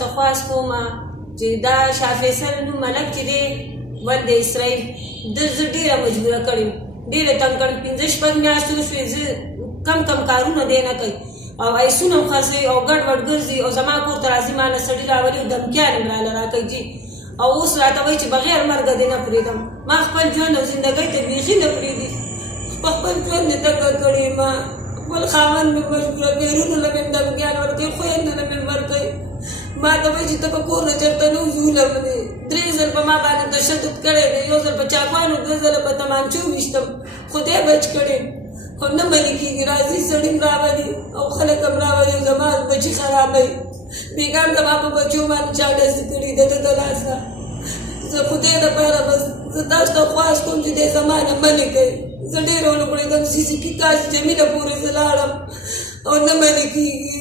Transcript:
ته خواست کوم چې دا شاه فیصل نوم ملک چې دی ولد اسرائیل ده زه ډېره مجبوره کړې ډېره تنګ کړم 5-6 میاشتې وشوې زه کم کارونه دی نه کوي او ایسونه هم خرڅوي او ګډ وډ ګرځي او زما کور ته راځي ما نه سړي راولي او دمکیان یې راله راکوي جي او اوس راته وایي چې بغیر مرګه دې نه پرېږدم ما خپل ژوند او زندګۍ ته بیخي نه پرېږدي په خپل ژوند مې تنګه کړې ما خپل خاوند مې مجبوره بیرونو له مې دمکیان ورکوي خویندو له مې ورکوي ما ته وایي چې ته په کور نه چېرته نه وځو لمنې 3 ځل په ما باندې تشدد کړی دی 1 ځل په چاقوانو 2 ځله په تمانچو ویشتم خدای بچ کړی خو نه منې کېږي راځي سړي هم راولي او خلک هم راولي زما بچي خرابوي بېګار زما په بچو باندې چا ډزې کړي د ده د لاسه زه خدای دپاره بس زه تاسو ته خواست کوم چې دی زما نه منې کوي زه ډېره ولوړېدم CCP کاش جمیله پورې زه لاړم او نه منې کېږي